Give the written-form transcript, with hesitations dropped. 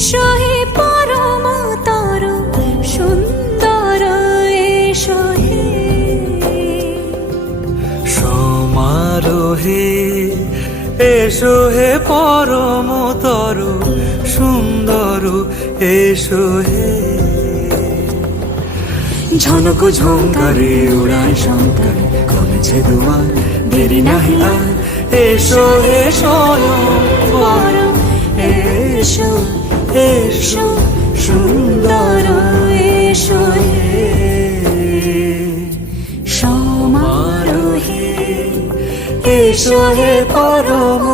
এসো হে পরম তরু সুন্দর, এসো হে সমারোহে এসো হে পরম তরু সুন্দর, এসো হে ঝনক ঝঙ্কারে উড়ায় শঙ্কর করেছে দুয়ার, দেরি নাহি আর এসো হে স্বয়ং বর, এসো এসো সুন্দর, এসো হে সমারোহে এসো হে পরম